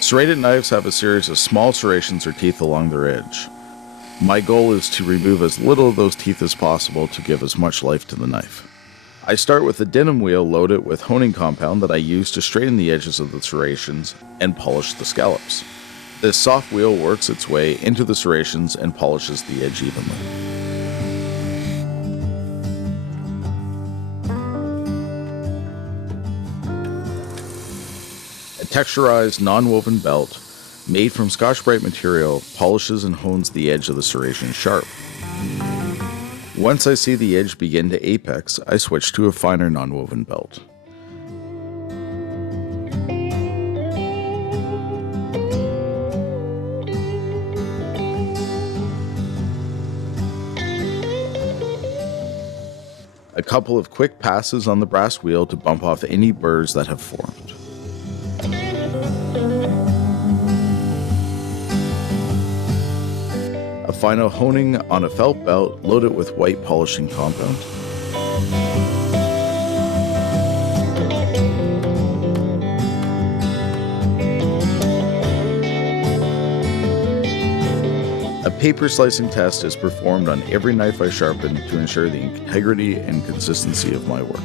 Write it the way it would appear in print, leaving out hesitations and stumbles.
Serrated knives have a series of small serrations or teeth along their edge. My goal is to remove as little of those teeth as possible to give as much life to the knife. I start with a denim wheel loaded with honing compound that I use to straighten the edges of the serrations and polish the scallops. This soft wheel works its way into the serrations and polishes the edge evenly. A texturized, non-woven belt made from Scotch-Brite material polishes and hones the edge of the serration sharp. Once I see the edge begin to apex, I switch to a finer non-woven belt. A couple of quick passes on the brass wheel to bump off any burrs that have formed. A final honing on a felt belt loaded with white polishing compound. A paper slicing test is performed on every knife I sharpen to ensure the integrity and consistency of my work.